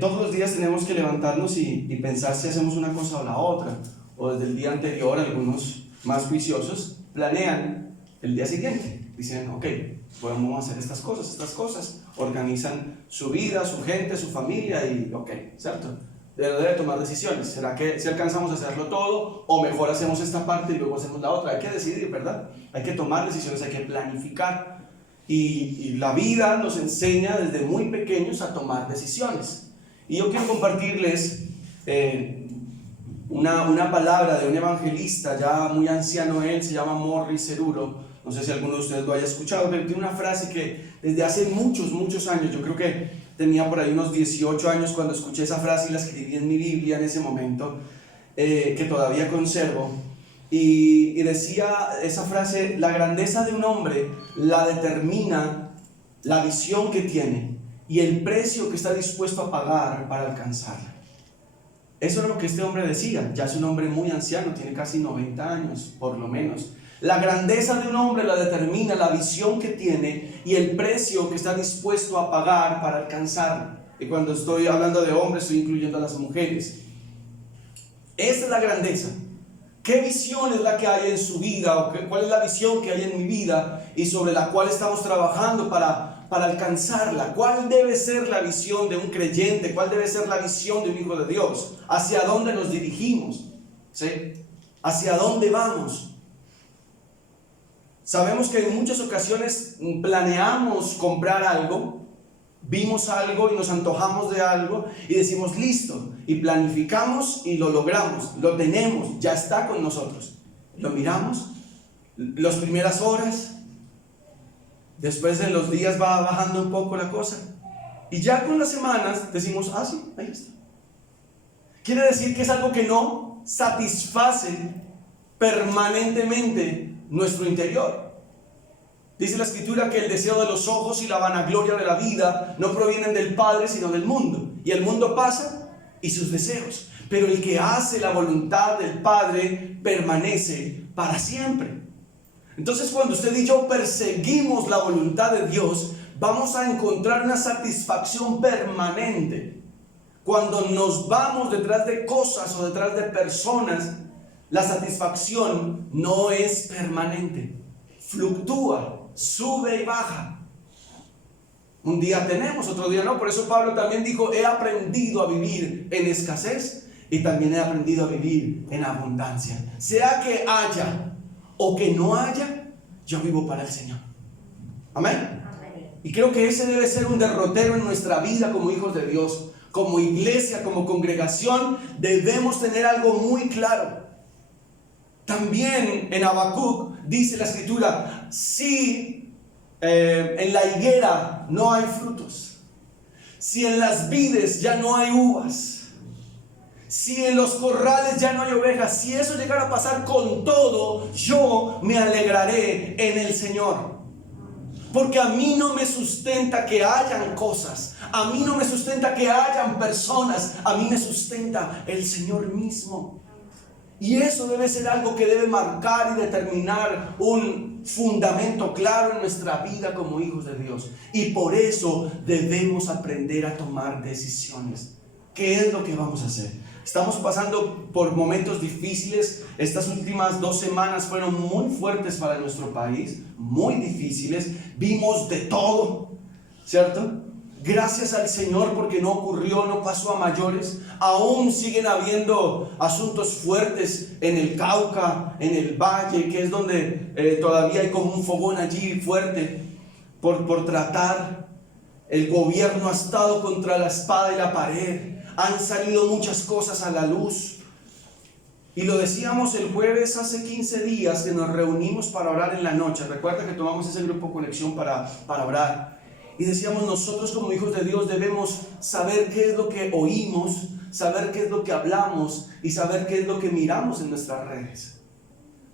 todos los días tenemos que levantarnos y pensar si hacemos una cosa o la otra. O desde el día anterior, algunos más juiciosos planean el día siguiente. Dicen, ok, vamos a hacer estas cosas. Organizan su vida, su gente, su familia y ok, ¿cierto? Debe tomar decisiones. ¿Será que si alcanzamos a hacerlo todo o mejor hacemos esta parte y luego hacemos la otra? Hay que decidir, ¿verdad? Hay que tomar decisiones, hay que planificar. Y la vida nos enseña desde muy pequeños a tomar decisiones. Y yo quiero compartirles una palabra de un evangelista ya muy anciano. Él se llama Morris Cerullo. No sé si alguno de ustedes lo haya escuchado, pero tiene una frase que desde hace muchos años, yo creo que tenía por ahí unos 18 años cuando escuché esa frase y la escribí en mi Biblia en ese momento, que todavía conservo. Y decía esa frase: la grandeza de un hombre la determina la visión que tiene y el precio que está dispuesto a pagar para alcanzarla. Eso es lo que este hombre decía. Ya es un hombre muy anciano, tiene casi 90 años por lo menos. La grandeza de un hombre la determina la visión que tiene y el precio que está dispuesto a pagar para alcanzarla. Y cuando estoy hablando de hombres, estoy incluyendo a las mujeres. Esa es la grandeza. ¿Qué visión es la que hay en su vida? ¿O cuál es la visión que hay en mi vida y sobre la cual estamos trabajando para alcanzarla? ¿Cuál debe ser la visión de un creyente? ¿Cuál debe ser la visión de un hijo de Dios? ¿Hacia dónde nos dirigimos? ¿Sí? ¿Hacia dónde vamos? Sabemos que en muchas ocasiones planeamos comprar algo, vimos algo y nos antojamos de algo y decimos listo, y planificamos y lo logramos, lo tenemos, ya está con nosotros. Lo miramos, las primeras horas, después de los días va bajando un poco la cosa y ya con las semanas decimos, ah sí, ahí está. Quiere decir que es algo que no satisface permanentemente nuestro interior. Dice la escritura que el deseo de los ojos y la vanagloria de la vida no provienen del Padre sino del mundo, y el mundo pasa y sus deseos, pero el que hace la voluntad del Padre permanece para siempre. Entonces, cuando usted y yo perseguimos la voluntad de Dios, vamos a encontrar una satisfacción permanente. Cuando nos vamos detrás de cosas o detrás de personas, la satisfacción no es permanente, fluctúa, sube y baja. Un día tenemos, otro día no. Por eso Pablo también dijo, he aprendido a vivir en escasez y también he aprendido a vivir en abundancia. Sea que haya o que no haya, yo vivo para el Señor. Amén. Y creo que ese debe ser un derrotero en nuestra vida como hijos de Dios. Como iglesia, como congregación, debemos tener algo muy claro. También en Habacuc dice la escritura, si en la higuera no hay frutos, si en las vides ya no hay uvas, si en los corrales ya no hay ovejas, si eso llegara a pasar, con todo yo me alegraré en el Señor. Porque a mí no me sustenta que hayan cosas, a mí no me sustenta que hayan personas, a mí me sustenta el Señor mismo. Y eso debe ser algo que debe marcar y determinar un fundamento claro en nuestra vida como hijos de Dios. Y por eso debemos aprender a tomar decisiones. ¿Qué es lo que vamos a hacer? Estamos pasando por momentos difíciles. Estas últimas 2 semanas fueron muy fuertes para nuestro país, muy difíciles. Vimos de todo, ¿cierto? Gracias al Señor porque no ocurrió, no pasó a mayores. Aún siguen habiendo asuntos fuertes en el Cauca, en el Valle, que es donde todavía hay como un fogón allí fuerte por tratar. El gobierno ha estado contra la espada y la pared. Han salido muchas cosas a la luz. Y lo decíamos el jueves hace 15 días que nos reunimos para orar en la noche. Recuerda que tomamos ese grupo Conexión para orar. Y decíamos, nosotros como hijos de Dios debemos saber qué es lo que oímos, saber qué es lo que hablamos y saber qué es lo que miramos en nuestras redes.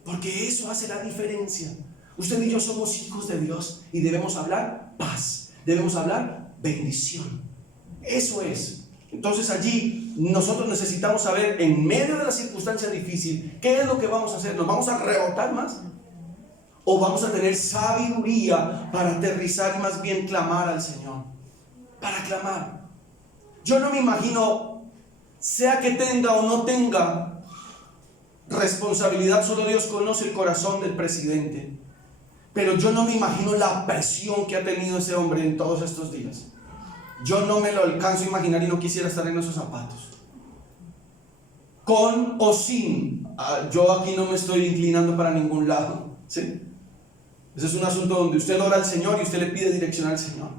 Porque eso hace la diferencia. Usted y yo somos hijos de Dios y debemos hablar paz, debemos hablar bendición. Eso es. Entonces allí nosotros necesitamos saber, en medio de la circunstancia difícil, qué es lo que vamos a hacer. ¿Nos vamos a rebotar más? ¿O vamos a tener sabiduría para aterrizar y más bien clamar al Señor? Para clamar. Yo no me imagino, sea que tenga o no tenga responsabilidad, solo Dios conoce el corazón del presidente. Pero yo no me imagino la presión que ha tenido ese hombre en todos estos días. Yo no me lo alcanzo a imaginar y no quisiera estar en esos zapatos. Con o sin, yo aquí no me estoy inclinando para ningún lado, ¿sí? Ese es un asunto donde usted ora al Señor y usted le pide dirección al Señor.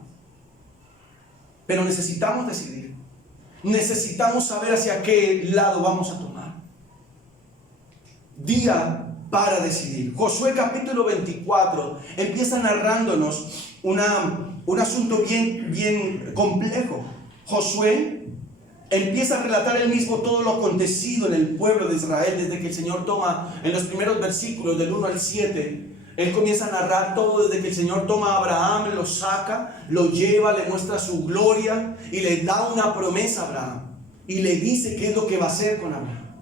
Pero necesitamos decidir. Necesitamos saber hacia qué lado vamos a tomar. Día para decidir. Josué capítulo 24 empieza narrándonos un asunto bien complejo. Josué empieza a relatar él mismo todo lo acontecido en el pueblo de Israel desde que el Señor toma, en los primeros versículos del 1 al 7, él comienza a narrar todo desde que el Señor toma a Abraham, lo saca, lo lleva, le muestra su gloria y le da una promesa a Abraham y le dice qué es lo que va a hacer con Abraham.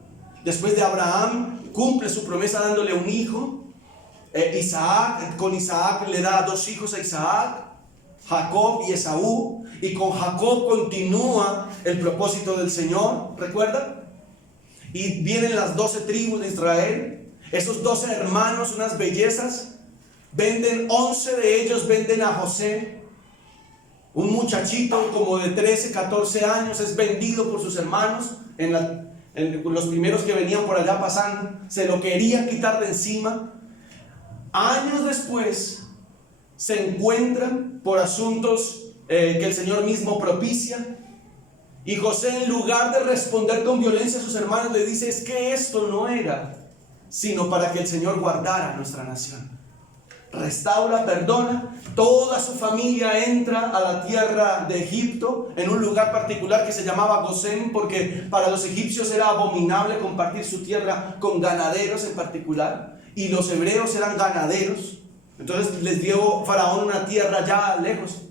Después de Abraham cumple su promesa dándole un hijo, Isaac. Con Isaac le da 2 hijos a Isaac, Jacob y Esaú, y con Jacob continúa el propósito del Señor, ¿recuerdan? Y vienen las 12 tribus de Israel. Esos 12 hermanos, unas bellezas, venden 11 de ellos, venden a José, un muchachito como de 13, 14 años, es vendido por sus hermanos, los primeros que venían por allá pasando, se lo querían quitar de encima. Años después, se encuentran por asuntos que el Señor mismo propicia, y José, en lugar de responder con violencia a sus hermanos, le dice: es que esto no era sino para que el Señor guardara nuestra nación. Restaura, perdona, toda su familia entra a la tierra de Egipto, en un lugar particular que se llamaba Gosén, porque para los egipcios era abominable compartir su tierra con ganaderos en particular, y los hebreos eran ganaderos. Entonces les dio Faraón una tierra ya lejos.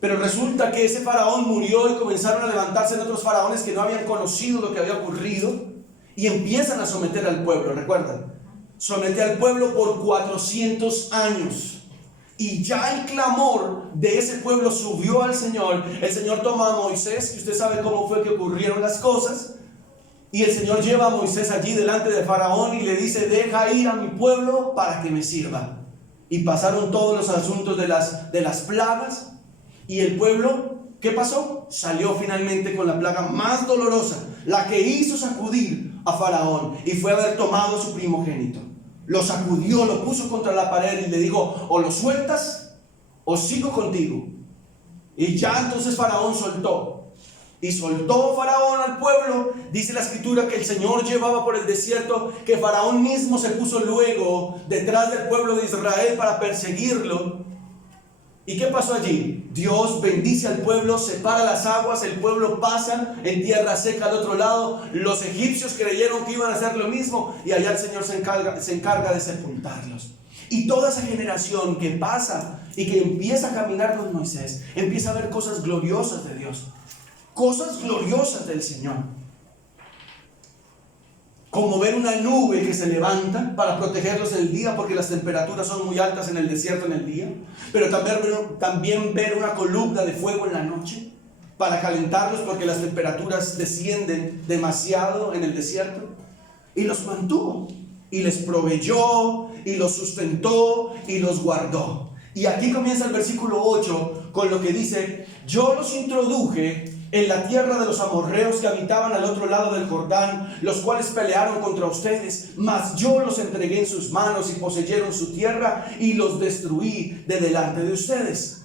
Pero resulta que ese faraón murió y comenzaron a levantarse otros faraones que no habían conocido lo que había ocurrido y empiezan a someter al pueblo. ¿Recuerdan? Somete al pueblo por 400 años. Y ya el clamor de ese pueblo subió al Señor. El Señor toma a Moisés, y usted sabe cómo fue que ocurrieron las cosas. Y el Señor lleva a Moisés allí delante de Faraón y le dice: deja ir a mi pueblo para que me sirva. Y pasaron todos los asuntos de las plagas. Y el pueblo, ¿qué pasó? Salió finalmente con la plaga más dolorosa, la que hizo sacudir a Faraón, y fue haber tomado a su primogénito. Lo sacudió, lo puso contra la pared y le dijo: o lo sueltas o sigo contigo. Y ya entonces Faraón soltó. Y soltó Faraón al pueblo. Dice la escritura que el Señor llevaba por el desierto, que Faraón mismo se puso luego detrás del pueblo de Israel para perseguirlo. ¿Y qué pasó allí? Dios bendice al pueblo, separa las aguas, el pueblo pasa en tierra seca al otro lado. Los egipcios creyeron que iban a hacer lo mismo, y allá el Señor se encarga de sepultarlos. Y toda esa generación que pasa y que empieza a caminar con Moisés, empieza a ver cosas gloriosas de Dios, cosas gloriosas del Señor. Como ver una nube que se levanta para protegerlos en el día, porque las temperaturas son muy altas en el desierto en el día. Pero también ver una columna de fuego en la noche para calentarlos, porque las temperaturas descienden demasiado en el desierto. Y los mantuvo, y les proveyó, y los sustentó, y los guardó. Y aquí comienza el versículo 8 con lo que dice: yo los introduje en la tierra de los amorreos que habitaban al otro lado del Jordán, los cuales pelearon contra ustedes, mas yo los entregué en sus manos y poseyeron su tierra, y los destruí de delante de ustedes.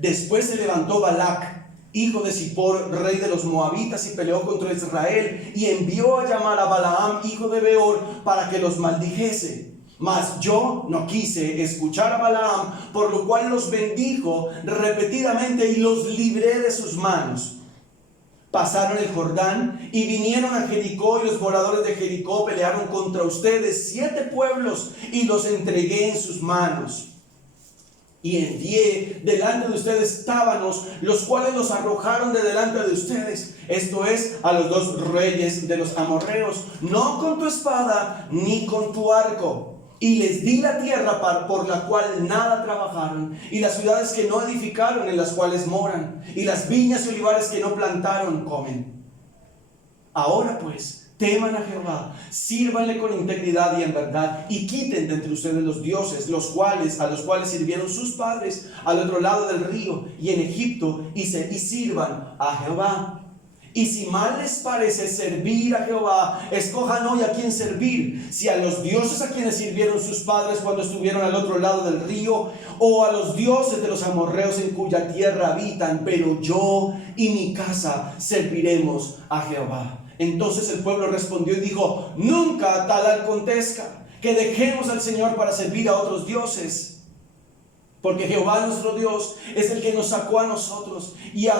Después se levantó Balac, hijo de Zippor, rey de los moabitas, y peleó contra Israel, y envió a llamar a Balaam, hijo de Beor, para que los maldijese. Mas yo no quise escuchar a Balaam, por lo cual los bendijo repetidamente y los libré de sus manos. Pasaron el Jordán y vinieron a Jericó, y los moradores de Jericó pelearon contra ustedes, 7 pueblos, y los entregué en sus manos. Y envié delante de ustedes tábanos, los cuales los arrojaron de delante de ustedes, esto es, a los 2 reyes de los amorreos, no con tu espada ni con tu arco, Y les di la tierra por la cual nada trabajaron, y las ciudades que no edificaron, en las cuales moran, y las viñas y olivares que no plantaron, comen. Ahora pues, teman a Jehová, sírvanle con integridad y en verdad, y quiten de entre ustedes los dioses, a los cuales sirvieron sus padres al otro lado del río y en Egipto, y sirvan a Jehová. Y si mal les parece servir a Jehová, escojan hoy a quién servir, si a los dioses a quienes sirvieron sus padres cuando estuvieron al otro lado del río, o a los dioses de los amorreos en cuya tierra habitan, pero yo y mi casa serviremos a Jehová. Entonces el pueblo respondió y dijo: nunca tal acontezca, que dejemos al Señor para servir a otros dioses. Porque Jehová nuestro Dios es el que nos sacó a nosotros y a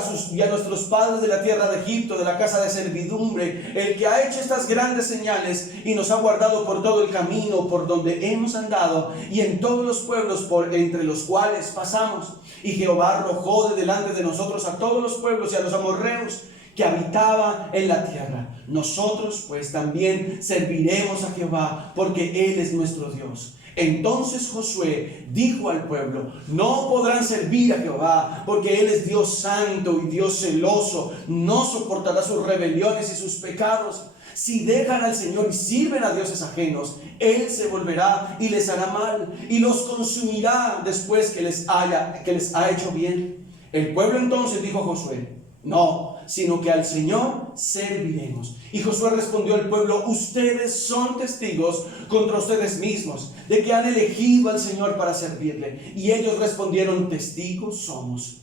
nuestros padres de la tierra de Egipto, de la casa de servidumbre, el que ha hecho estas grandes señales y nos ha guardado por todo el camino por donde hemos andado y en todos los pueblos entre los cuales pasamos. Y Jehová arrojó de delante de nosotros a todos los pueblos y a los amorreos que habitaba en la tierra. Nosotros pues también serviremos a Jehová, porque Él es nuestro Dios. Entonces Josué dijo al pueblo: no podrán servir a Jehová, porque Él es Dios santo y Dios celoso, no soportará sus rebeliones y sus pecados. Si dejan al Señor y sirven a dioses ajenos, Él se volverá y les hará mal, y los consumirá después que les ha hecho bien. El pueblo entonces dijo a Josué: no, sino que al Señor serviremos. Y Josué respondió al pueblo: ustedes son testigos contra ustedes mismos de que han elegido al Señor para servirle. Y ellos respondieron: testigos somos.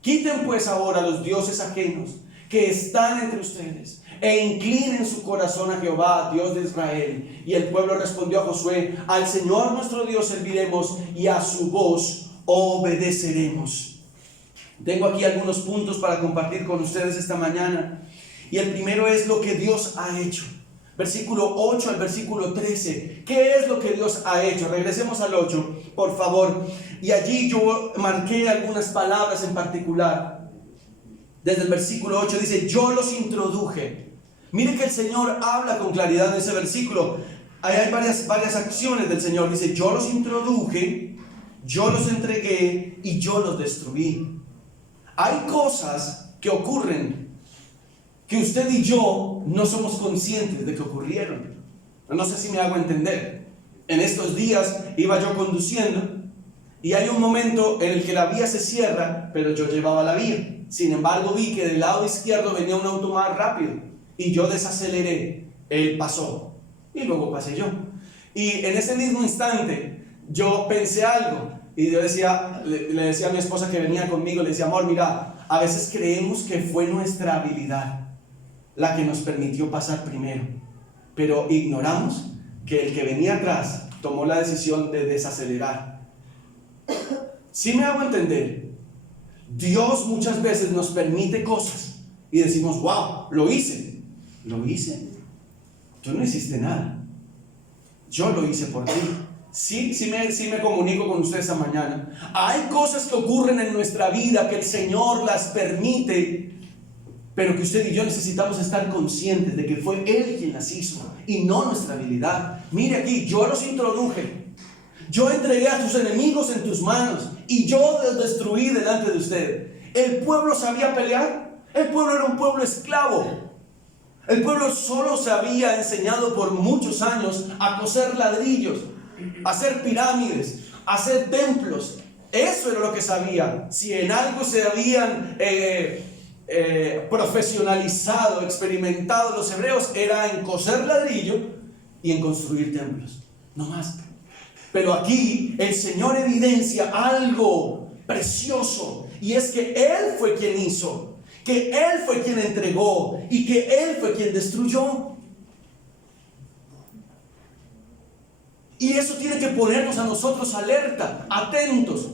Quiten pues ahora los dioses ajenos que están entre ustedes, e inclinen su corazón a Jehová, Dios de Israel. Y el pueblo respondió a Josué: al Señor nuestro Dios serviremos, y a su voz obedeceremos. Tengo aquí algunos puntos para compartir con ustedes esta mañana. Y el primero es lo que Dios ha hecho. Versículo 8 al versículo 13. ¿Qué es lo que Dios ha hecho? Regresemos al 8, por favor. Y allí yo marqué algunas palabras en particular. Desde el versículo 8 dice: yo los introduje. Mire que el Señor habla con claridad en ese versículo. Ahí hay varias acciones del Señor. Dice: yo los introduje, yo los entregué y yo los destruí. Hay cosas que ocurren que usted y yo no somos conscientes de que ocurrieron. No sé si me hago entender. En estos días iba yo conduciendo y hay un momento en el que la vía se cierra, pero yo llevaba la vía. Sin embargo, vi que del lado izquierdo venía un auto más rápido y yo desaceleré. Él pasó y luego pasé yo. Y en ese mismo instante yo pensé algo. Y yo le decía a mi esposa que venía conmigo, le decía: amor, mira, a veces creemos que fue nuestra habilidad la que nos permitió pasar primero, pero ignoramos que el que venía atrás tomó la decisión de desacelerar. ¿Sí me hago entender? Dios muchas veces nos permite cosas y decimos: wow, lo hice. ¿Lo hice? Tú no hiciste nada. Yo lo hice por ti. Sí me comunico con ustedes esta mañana. Hay cosas que ocurren en nuestra vida que el Señor las permite, pero que usted y yo necesitamos estar conscientes de que fue Él quien las hizo y no nuestra habilidad. Mire aquí: yo los introduje, yo entregué a tus enemigos en tus manos y yo los destruí delante de usted. ¿El pueblo sabía pelear? El pueblo era un pueblo esclavo. El pueblo solo se había enseñado por muchos años a coser ladrillos, a hacer pirámides, a hacer templos. Eso era lo que sabía. Si en algo se habían profesionalizado, experimentado los hebreos, era en coser ladrillo y en construir templos, no más. Pero aquí el Señor evidencia algo precioso, y es que Él fue quien hizo, que Él fue quien entregó y que Él fue quien destruyó. Y eso tiene que ponernos a nosotros alerta, atentos.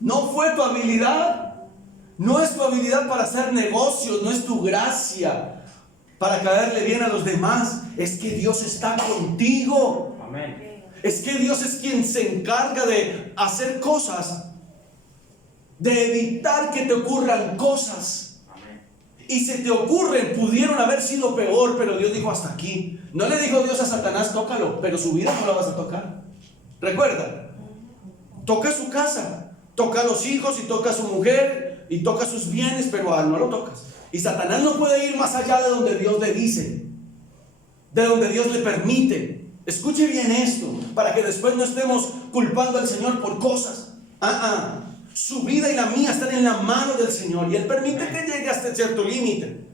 No fue tu habilidad, no es tu habilidad para hacer negocios, no es tu gracia para caerle bien a los demás. Es que Dios está contigo. Amén. Es que Dios es quien se encarga de hacer cosas, de evitar que te ocurran cosas. Amén. y se te ocurren, pudieron haber sido peor, pero Dios dijo hasta aquí. No le dijo Dios a Satanás, tócalo, pero su vida no la vas a tocar. Recuerda, toca su casa, toca a los hijos y toca a su mujer y toca sus bienes, pero a él no lo tocas. Y Satanás no puede ir más allá de donde Dios le dice, de donde Dios le permite. Escuche bien esto, para que después no estemos culpando al Señor por cosas. Su vida y la mía están en la mano del Señor, y Él permite que llegue hasta cierto límite.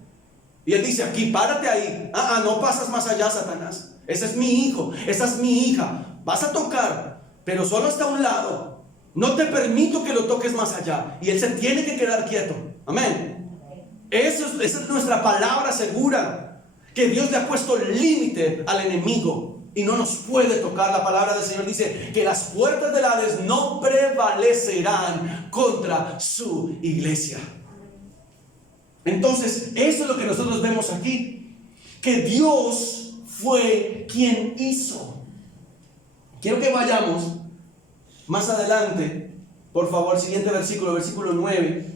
Y Él dice, aquí, párate ahí. No pasas más allá, Satanás. Ese es mi hijo, esa es mi hija. Vas a tocar, pero solo hasta un lado. No te permito que lo toques más allá. Y Él se tiene que quedar quieto. Amén. Esa es nuestra palabra segura, que Dios le ha puesto límite al enemigo y no nos puede tocar. La palabra del Señor dice que las puertas del Hades no prevalecerán contra su iglesia. Entonces, eso es lo que nosotros vemos aquí, que Dios fue quien hizo. Quiero que vayamos más adelante, por favor, siguiente versículo, versículo 9.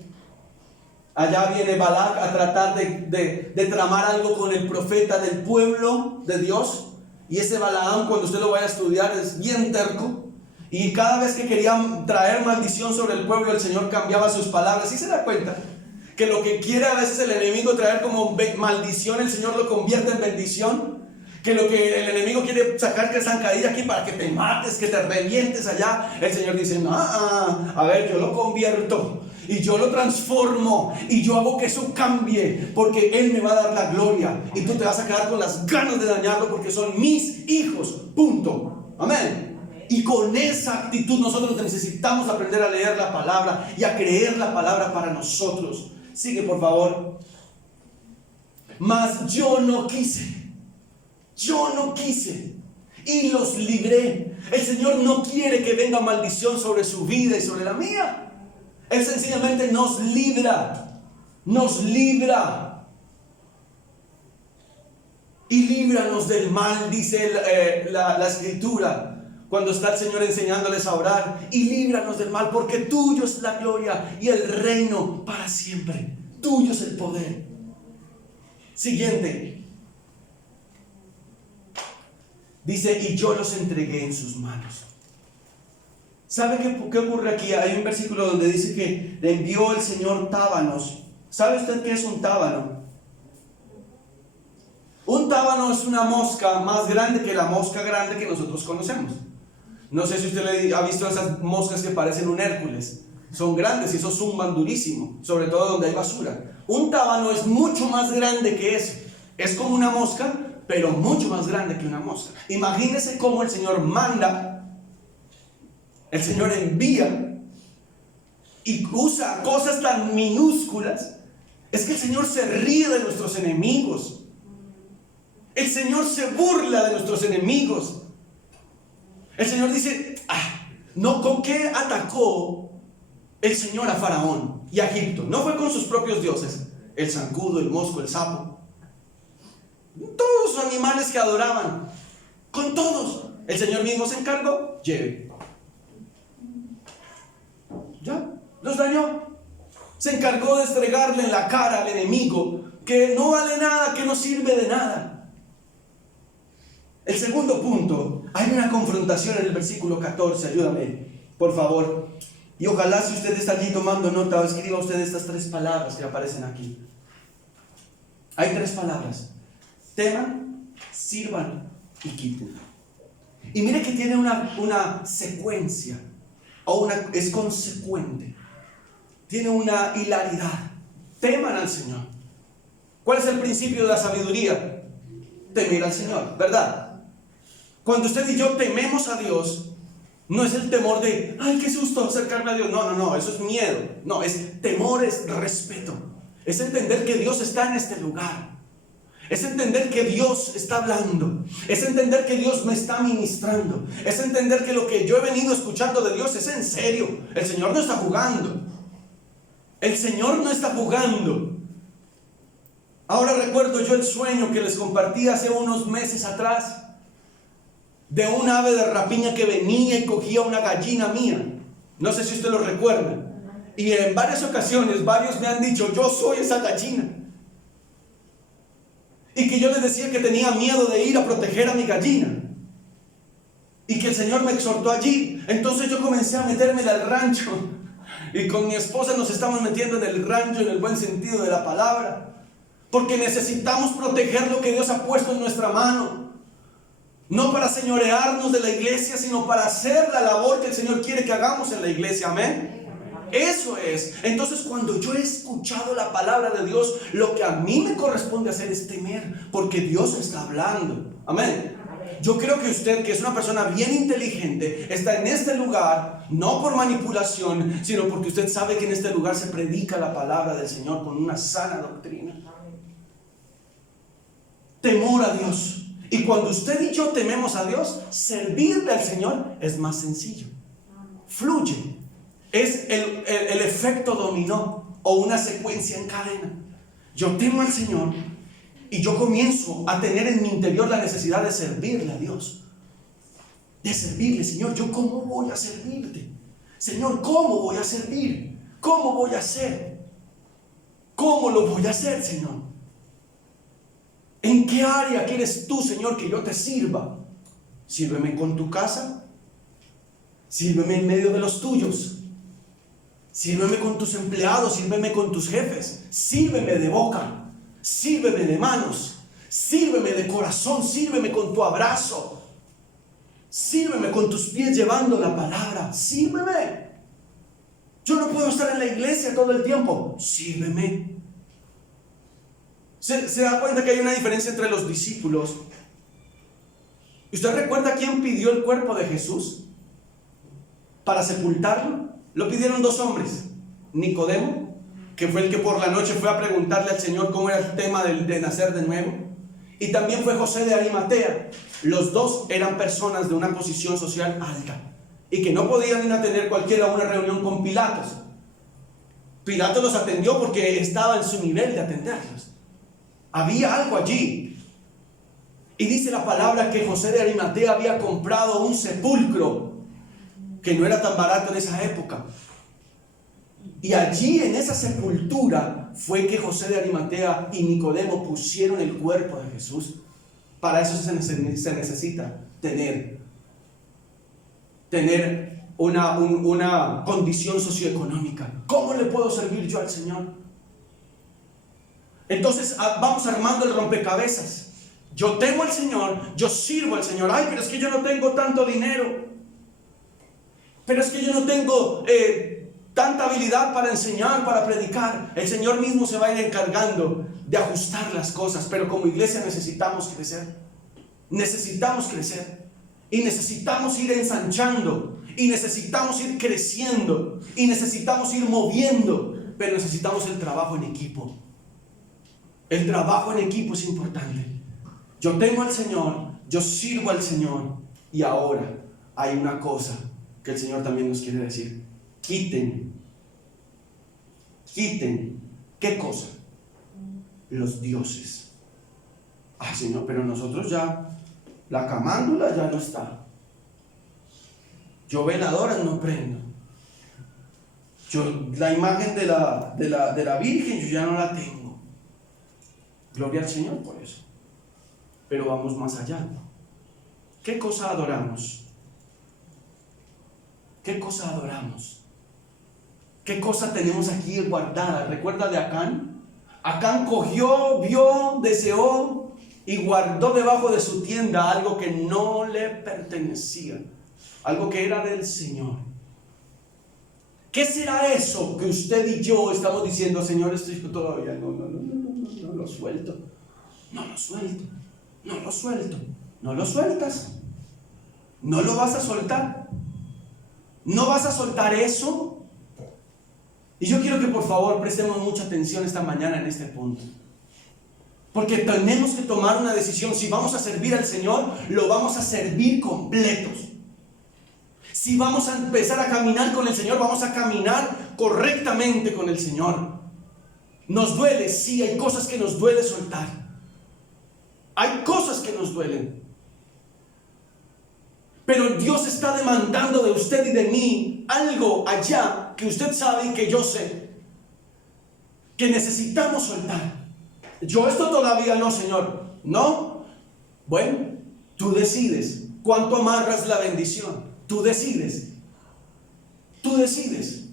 Allá viene Balac a tratar de tramar algo con el profeta del pueblo de Dios. Y ese Balaam, cuando usted lo vaya a estudiar, es bien terco. Y cada vez que querían traer maldición sobre el pueblo, el Señor cambiaba sus palabras. ¿Sí se da cuenta? Que lo que quiere a veces el enemigo traer como maldición, el Señor lo convierte en bendición. Que lo que el enemigo quiere sacar que zancadilla aquí para que te mates, que te revientes allá, el Señor dice, a ver, yo lo convierto y yo lo transformo y yo hago que eso cambie, porque Él me va a dar la gloria y tú te vas a quedar con las ganas de dañarlo porque son mis hijos, punto. Amén. Y con esa actitud nosotros necesitamos aprender a leer la palabra y a creer la palabra para nosotros. Sigue, por favor. Mas yo no quise y los libré. El Señor no quiere que venga maldición sobre su vida y sobre la mía. Él sencillamente nos libra y líbranos del mal, dice la Escritura, cuando está el Señor enseñándoles a orar. Y líbranos del mal, porque tuyo es la gloria y el reino para siempre. Tuyo es el poder. Siguiente. Dice, y yo los entregué en sus manos. ¿Sabe qué ocurre aquí? Hay un versículo donde dice que le envió el Señor tábanos. ¿Sabe usted qué es un tábano? Un tábano es una mosca más grande que la mosca grande que nosotros conocemos. No sé si usted ha visto esas moscas que parecen un Hércules. Son grandes y esos zumban durísimo, sobre todo donde hay basura. Un tábano es mucho más grande que eso. Es como una mosca, pero mucho más grande que una mosca. Imagínese cómo el Señor manda, el Señor envía y usa cosas tan minúsculas. Es que el Señor se ríe de nuestros enemigos. El Señor se burla de nuestros enemigos. El Señor dice, no, ¿con qué atacó el Señor a Faraón y a Egipto? No fue con sus propios dioses, el zancudo, el mosco, el sapo, todos los animales que adoraban. Con todos el Señor mismo se encargó. Lleve. Ya, los dañó. Se encargó de estregarle en la cara al enemigo que no vale nada, que no sirve de nada. El segundo punto, hay una confrontación en el versículo 14. Ayúdame, por favor. Y ojalá, si usted está allí tomando nota, escriba usted estas 3 palabras que aparecen aquí. Hay 3 palabras: teman, sirvan y quiten. Y mire que tiene una secuencia, es consecuente. Tiene una hilaridad. Teman al Señor. ¿Cuál es el principio de la sabiduría? Temer al Señor, ¿verdad? Cuando usted y yo tememos a Dios, no es el temor de, ay, qué susto acercarme a Dios. No, eso es miedo. No, es temor, es respeto. Es entender que Dios está en este lugar. Es entender que Dios está hablando. Es entender que Dios me está ministrando. Es entender que lo que yo he venido escuchando de Dios es en serio. El Señor no está jugando. El Señor no está jugando. Ahora recuerdo yo el sueño que les compartí hace unos meses atrás, de un ave de rapiña que venía y cogía una gallina mía. No sé si usted lo recuerda. Y en varias ocasiones varios me han dicho, yo soy esa gallina. y que yo les decía que tenía miedo de ir a proteger a mi gallina, y que el Señor me exhortó allí. Entonces yo comencé a meterme al rancho, y con mi esposa nos estamos metiendo en el rancho en el buen sentido de la palabra, porque necesitamos proteger lo que Dios ha puesto en nuestra mano, no para señorearnos de la iglesia, sino para hacer la labor que el Señor quiere que hagamos en la iglesia. Amén. Eso es. Entonces, cuando yo he escuchado la palabra de Dios, lo que a mí me corresponde hacer es temer, porque Dios está hablando. Amén. Yo creo que usted, que es una persona bien inteligente, está en este lugar no por manipulación, sino porque usted sabe que en este lugar se predica la palabra del Señor con una sana doctrina. Temor a Dios. Y cuando usted y yo tememos a Dios, servirle al Señor es más sencillo. Fluye. Es el efecto dominó o una secuencia en cadena. Yo temo al Señor y yo comienzo a tener en mi interior la necesidad de servirle a Dios. De servirle. Señor, ¿yo cómo voy a servirte? Señor, ¿cómo voy a servir? ¿Cómo voy a hacer? ¿Cómo lo voy a hacer, Señor? ¿En qué área quieres tú, Señor, que yo te sirva? Sírveme con tu casa. Sírveme en medio de los tuyos. Sírveme con tus empleados, sírveme con tus jefes, sírveme de boca, sírveme de manos, sírveme de corazón, sírveme con tu abrazo, sírveme con tus pies llevando la palabra, sírveme. Yo no puedo estar en la iglesia todo el tiempo, sírveme. ¿Se da cuenta que hay una diferencia entre los discípulos? ¿Usted recuerda quién pidió el cuerpo de Jesús para sepultarlo? Lo pidieron dos hombres, Nicodemo, que fue el que por la noche fue a preguntarle al Señor cómo era el tema de nacer de nuevo, y también fue José de Arimatea. Los dos eran personas de una posición social alta y que no podían ir a tener cualquiera una reunión con Pilatos. Pilatos los atendió porque estaba en su nivel de atenderlos. Había algo allí. Y dice la palabra que José de Arimatea había comprado un sepulcro que no era tan barato en esa época. Y allí en esa sepultura fue que José de Arimatea y Nicodemo pusieron el cuerpo de Jesús. Para eso se necesita tener una condición socioeconómica. ¿Cómo le puedo servir yo al Señor? Entonces vamos armando el rompecabezas. Yo temo al Señor, yo sirvo al Señor. Ay, pero es que yo no tengo tanto dinero. Pero es que yo no tengo tanta habilidad para enseñar, para predicar. El Señor mismo se va a ir encargando de ajustar las cosas. Pero como iglesia necesitamos crecer. Necesitamos crecer. Y necesitamos ir ensanchando. Y necesitamos ir creciendo. Y necesitamos ir moviendo. Pero necesitamos el trabajo en equipo. El trabajo en equipo es importante. Yo temo al Señor, yo sirvo al Señor. Y ahora hay una cosa que el Señor también nos quiere decir. Quiten. ¿Qué cosa? Los dioses. Ay, Señor, pero nosotros ya, la camándula ya no está. Yo veladoras no prendo. Yo la imagen de la Virgen yo ya no la tengo. Gloria al Señor por eso. Pero vamos más allá. ¿Qué cosa adoramos? ¿Qué cosa adoramos? ¿Qué cosa tenemos aquí guardada? ¿Recuerda de Acán? Acán cogió, vio, deseó y guardó debajo de su tienda algo que no le pertenecía, algo que era del Señor. ¿Qué será eso que usted y yo estamos diciendo, Señor, esto yo todavía no lo suelto? No lo suelto. No lo sueltas. No lo vas a soltar. No vas a soltar eso. Y yo quiero que por favor prestemos mucha atención esta mañana en este punto. Porque tenemos que tomar una decisión. Si vamos a servir al Señor, lo vamos a servir completos. Si vamos a empezar a caminar con el Señor, vamos a caminar correctamente con el Señor. Nos duele, sí, hay cosas que nos duele soltar. Hay cosas que nos duelen. Pero Dios está demandando de usted y de mí algo allá que usted sabe y que yo sé que necesitamos soltar. Yo esto todavía no, Señor. ¿No? Bueno, tú decides cuánto amarras la bendición. Tú decides. Tú decides.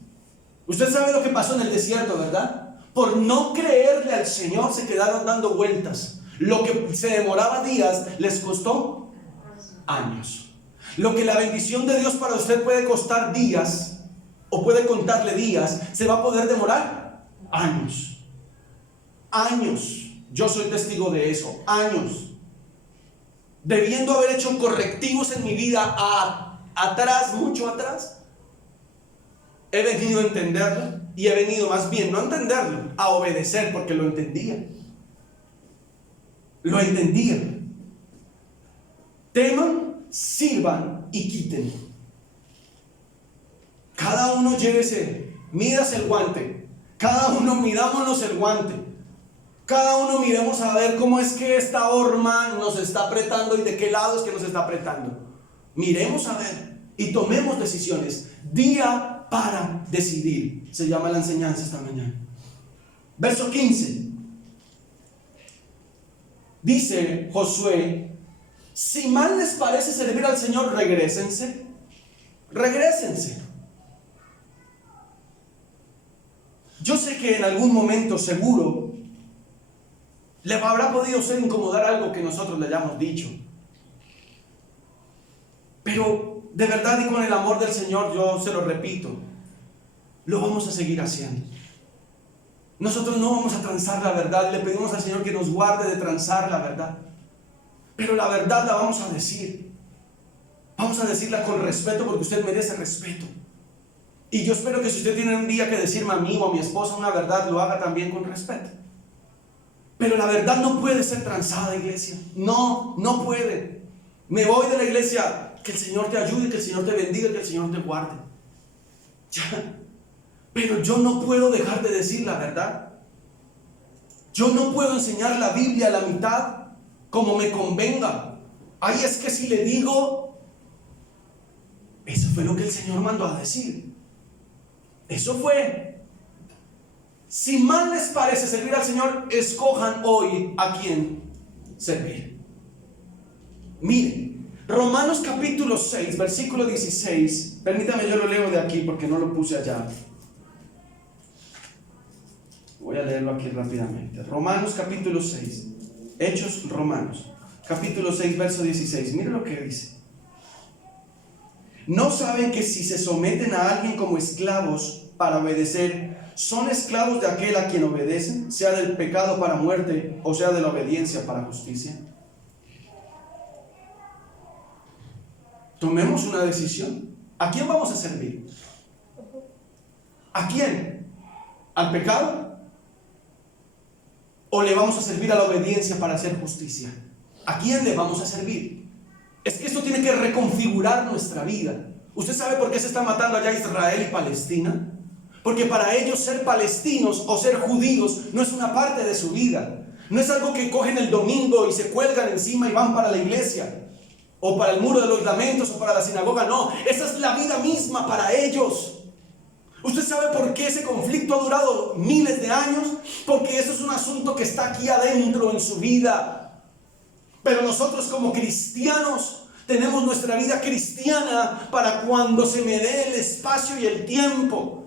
Usted sabe lo que pasó en el desierto, ¿verdad? Por no creerle al Señor se quedaron dando vueltas. Lo que se demoraba días les costó años. Lo que la bendición de Dios para usted puede costar días o puede contarle días, se va a poder demorar años. Años. Yo soy testigo de eso. Años. Debiendo haber hecho correctivos en mi vida atrás, mucho atrás, he venido a entenderlo y he venido más bien, no a entenderlo, a obedecer porque lo entendía. Lo entendía. Teman, sirvan y quiten. Cada uno llévese, mídase el guante. Cada uno midámonos el guante. Cada uno miremos a ver cómo es que esta horma nos está apretando y de qué lado es que nos está apretando. Miremos a ver y tomemos decisiones. Día para decidir. Se llama la enseñanza esta mañana. Verso 15. Dice Josué: si mal les parece servir al Señor, regrésense. Regrésense. Yo sé que en algún momento seguro le habrá podido ser incomodar algo que nosotros le hayamos dicho. Pero de verdad y con el amor del Señor, yo se lo repito, lo vamos a seguir haciendo. Nosotros no vamos a transar la verdad. Le pedimos al Señor que nos guarde de transar la verdad. Pero la verdad la vamos a decir. Vamos a decirla con respeto porque usted merece respeto. Y yo espero que si usted tiene un día que decirme a mí o a mi esposa una verdad, lo haga también con respeto. Pero la verdad no puede ser transada, iglesia. No, no puede. Me voy de la iglesia, que el Señor te ayude, que el Señor te bendiga, que el Señor te guarde. Ya. Pero yo no puedo dejar de decir la verdad. Yo no puedo enseñar la Biblia a la mitad como me convenga. Ay, es que si le digo, eso fue lo que el Señor mandó a decir. Eso fue. Si mal les parece servir al Señor, escojan hoy a quién servir. Miren, Romanos capítulo 6, versículo 16. Permítame, yo lo leo de aquí porque no lo puse allá. Voy a leerlo aquí rápidamente. Romanos capítulo 6. Hechos Romanos. Capítulo 6, verso 16. Miren lo que dice. ¿No saben que si se someten a alguien como esclavos para obedecer, son esclavos de aquel a quien obedecen, sea del pecado para muerte o sea de la obediencia para justicia? Tomemos una decisión. ¿A quién vamos a servir? ¿A quién? ¿Al pecado? ¿O le vamos a servir a la obediencia para hacer justicia? ¿A quién le vamos a servir? Es que esto tiene que reconfigurar nuestra vida. ¿Usted sabe por qué se está matando allá Israel y Palestina? Porque para ellos ser palestinos o ser judíos no es una parte de su vida. No es algo que cogen el domingo y se cuelgan encima y van para la iglesia, o para el muro de los lamentos, o para la sinagoga. No, esa es la vida misma para ellos. ¿Usted sabe por qué ese conflicto ha durado miles de años? Porque eso es un asunto que está aquí adentro en su vida. Pero nosotros como cristianos tenemos nuestra vida cristiana para cuando se me dé el espacio y el tiempo.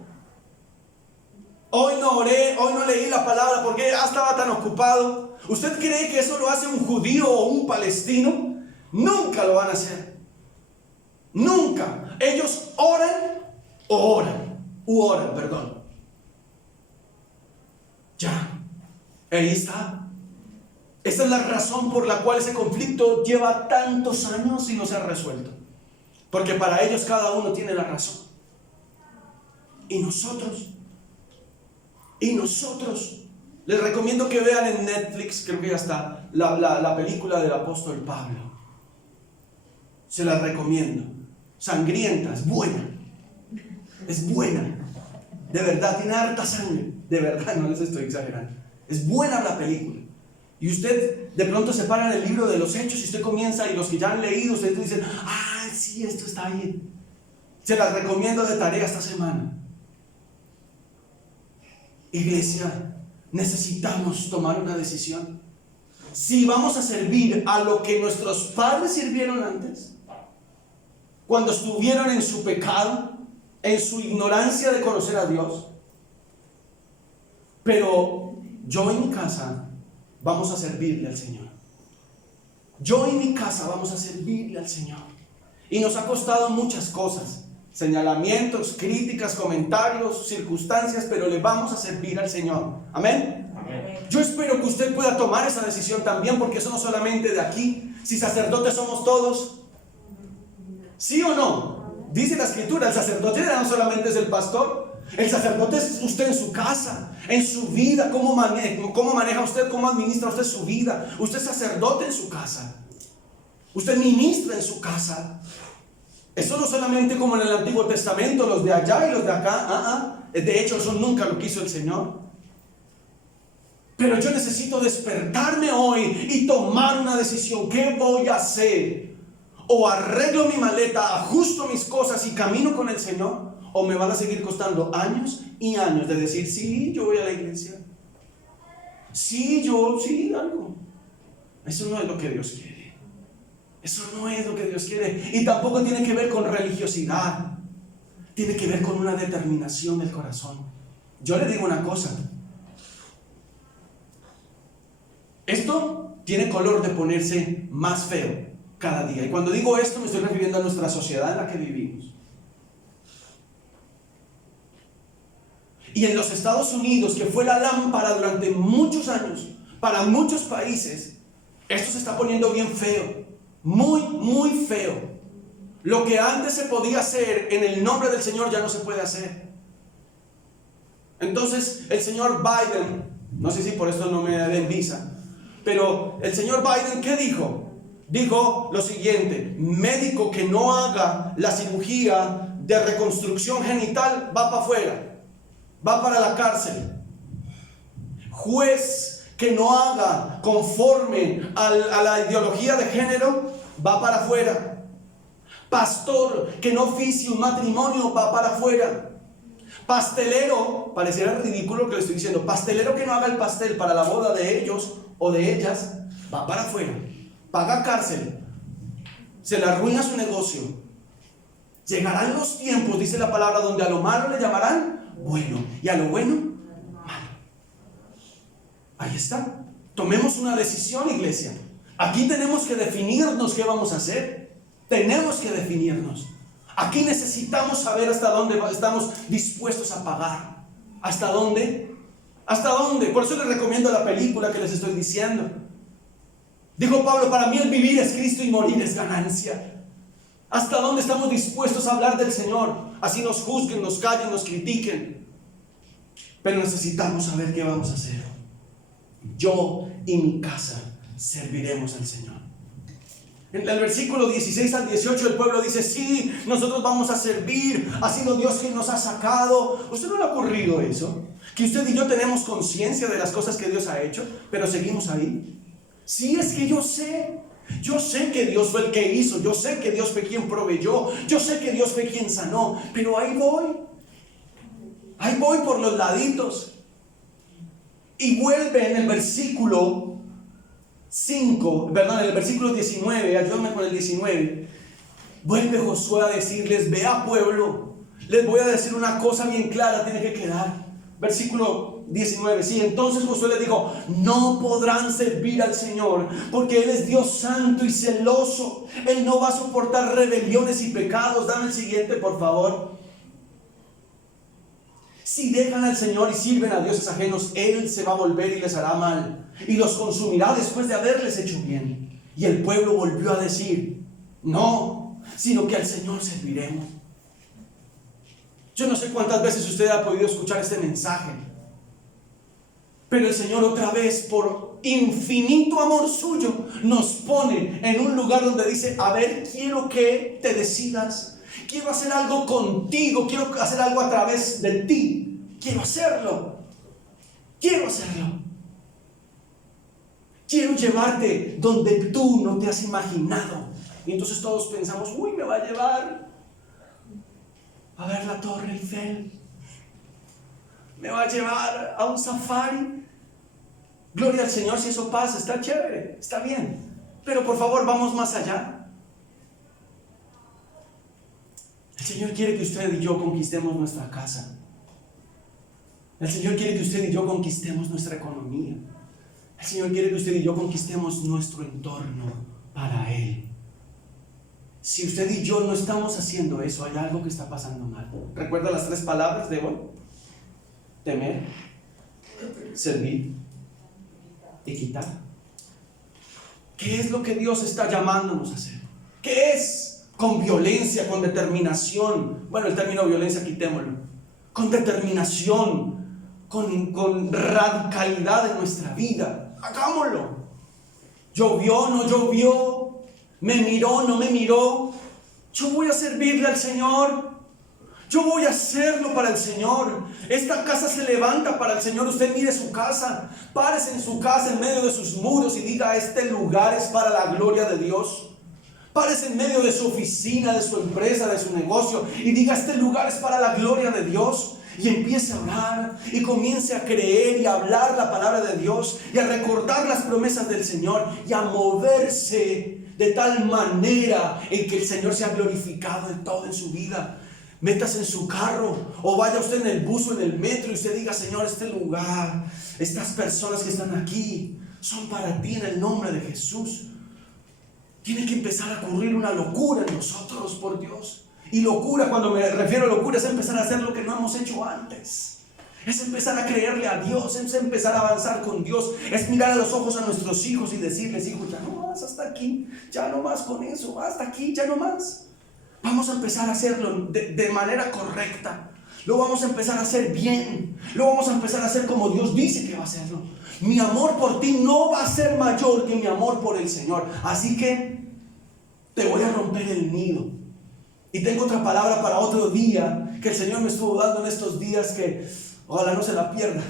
Hoy no oré, hoy no leí la palabra porque estaba tan ocupado. ¿Usted cree que eso lo hace un judío o un palestino? Nunca lo van a hacer. Nunca. Ellos oran o oran, perdón. Ya. Ahí está. Esta es la razón por la cual ese conflicto lleva tantos años y no se ha resuelto. Porque para ellos cada uno tiene la razón. Y nosotros, les recomiendo que vean en Netflix, creo que ya está, la película del apóstol Pablo. Se la recomiendo. Sangrienta, es buena. Es buena. De verdad, tiene harta sangre. De verdad, no les estoy exagerando. Es buena la película. Y usted de pronto se para en el libro de los Hechos y usted comienza, y los que ya han leído, ustedes dicen, ah, sí, esto está bien. Se las recomiendo de tarea esta semana. Iglesia, necesitamos tomar una decisión. si vamos a servir a lo que nuestros padres sirvieron antes, cuando estuvieron en su pecado, en su ignorancia de conocer a Dios. Pero yo en mi casa vamos a servirle al Señor. Yo en mi casa vamos a servirle al Señor. Y nos ha costado muchas cosas, señalamientos, críticas, comentarios, circunstancias, pero le vamos a servir al Señor. Amén. Amén. Yo espero que usted pueda tomar esa decisión también, porque eso no solamente de aquí. Si sacerdotes somos todos, ¿sí o no? Dice la Escritura, el sacerdote no solamente es el pastor, el sacerdote es usted en su casa, en su vida, cómo maneja usted, cómo administra usted su vida. Usted es sacerdote en su casa, usted ministra en su casa. Eso no solamente como en el Antiguo Testamento, los de allá y los de acá. De hecho, eso nunca lo quiso el Señor. Pero yo necesito despertarme hoy y tomar una decisión. ¿Qué voy a hacer? O arreglo mi maleta, ajusto mis cosas y camino con el Señor, o me van a seguir costando años y años de decir, sí, yo voy a la iglesia, sí, algo. Eso no es lo que Dios quiere. Eso no es lo que Dios quiere. Y tampoco tiene que ver con religiosidad. Tiene que ver con una determinación del corazón. Yo le digo una cosa. Esto tiene color de ponerse más feo cada día. Y cuando digo esto me estoy refiriendo a nuestra sociedad en la que vivimos. Y en los Estados Unidos, que fue la lámpara durante muchos años para muchos países, esto se está poniendo bien feo. Muy, muy feo. Lo que antes se podía hacer en el nombre del Señor ya no se puede hacer. Entonces el señor Biden, no sé si por esto no me den visa, pero el señor Biden, ¿qué dijo? Dijo lo siguiente: médico que no haga la cirugía de reconstrucción genital va para afuera, va para la cárcel. Juez que no haga conforme a la ideología de género va para afuera. Pastor que no oficie un matrimonio va para afuera. Pastelero, pareciera ridículo lo que le estoy diciendo, pastelero que no haga el pastel para la boda de ellos o de ellas va para afuera, paga cárcel, se le arruina su negocio. Llegarán los tiempos, dice la palabra, donde a lo malo le llamarán bueno y a lo bueno malo. Ahí está. Tomemos una decisión, iglesia. Aquí tenemos que definirnos qué vamos a hacer. Tenemos que definirnos. Aquí necesitamos saber hasta dónde estamos dispuestos a pagar. ¿Hasta dónde? ¿Hasta dónde? Por eso les recomiendo la película que les estoy diciendo. Dijo Pablo, para mí el vivir es Cristo y morir es ganancia. ¿Hasta dónde estamos dispuestos a hablar del Señor? Así nos juzguen, nos callen, nos critiquen. Pero necesitamos saber qué vamos a hacer. Yo y mi casa serviremos al Señor. En el versículo 16 al 18 el pueblo dice, sí, nosotros vamos a servir, ha sido Dios quien nos ha sacado. ¿Usted no le ha ocurrido eso? Que usted y yo tenemos conciencia de las cosas que Dios ha hecho, pero seguimos ahí. Sí, es que yo sé que Dios fue el que hizo, yo sé que Dios fue quien proveyó, yo sé que Dios fue quien sanó, pero ahí voy por los laditos. Y vuelve en el versículo 19, ayúdame con el 19. Vuelve Josué a decirles, vea pueblo, les voy a decir una cosa bien clara, tiene que quedar. Versículo 19, sí, entonces Josué les dijo, no podrán servir al Señor, porque Él es Dios santo y celoso, Él no va a soportar rebeliones y pecados. Dame el siguiente, por favor. Si dejan al Señor y sirven a dioses ajenos, Él se va a volver y les hará mal, y los consumirá después de haberles hecho bien. Y el pueblo volvió a decir, no, sino que al Señor serviremos. Yo no sé cuántas veces usted ha podido escuchar este mensaje, pero el Señor otra vez, por infinito amor suyo, nos pone en un lugar donde dice, a ver, quiero que te decidas. Quiero hacer algo contigo, quiero hacer algo a través de ti. Quiero hacerlo. Quiero llevarte donde tú no te has imaginado. Y entonces todos pensamos, uy, me va a llevar a ver la Torre Eiffel. Me va a llevar a un safari. Gloria al Señor si eso pasa, está chévere, está bien. Pero por favor, vamos más allá. El Señor quiere que usted y yo conquistemos nuestra casa. El Señor quiere que usted y yo conquistemos nuestra economía. El Señor quiere que usted y yo conquistemos nuestro entorno para Él. Si usted y yo no estamos haciendo eso, hay algo que está pasando mal. ¿Recuerda las 3 palabras de hoy? Temer, servir y quitar. ¿Qué es lo que Dios está llamándonos a hacer? ¿Qué es? Con violencia, con determinación. Bueno, el término violencia quitémoslo. Con determinación, con radicalidad en nuestra vida. Hagámoslo. Llovió, no llovió, me miró, no me miró. Yo voy a servirle al Señor. Yo voy a hacerlo para el Señor. Esta casa se levanta para el Señor. Usted mire su casa, párese en su casa, en medio de sus muros y diga: este lugar es para la gloria de Dios. Párese en medio de su oficina, de su empresa, de su negocio y diga: este lugar es para la gloria de Dios. Y empiece a orar y comience a creer y a hablar la palabra de Dios y a recordar las promesas del Señor y a moverse de tal manera en que el Señor sea glorificado en todo en su vida. Métase en su carro o vaya usted en el bus o en el metro y usted diga: Señor, este lugar, estas personas que están aquí son para ti en el nombre de Jesús. Tiene que empezar a ocurrir una locura en nosotros, por Dios. Y locura, cuando me refiero a locura, es empezar a hacer lo que no hemos hecho antes. Es empezar a creerle a Dios, es empezar a avanzar con Dios, es mirar a los ojos a nuestros hijos y decirles: hijos, ya no más, hasta aquí, ya no más con eso, hasta aquí, ya no más. Vamos a empezar a hacerlo de manera correcta. Lo vamos a empezar a hacer bien. Lo vamos a empezar a hacer como Dios dice que va a hacerlo. Mi amor por ti no va a ser mayor que mi amor por el Señor. Así que te voy a romper el nido. Y tengo otra palabra para otro día que el Señor me estuvo dando en estos días, que ojalá no se la pierda.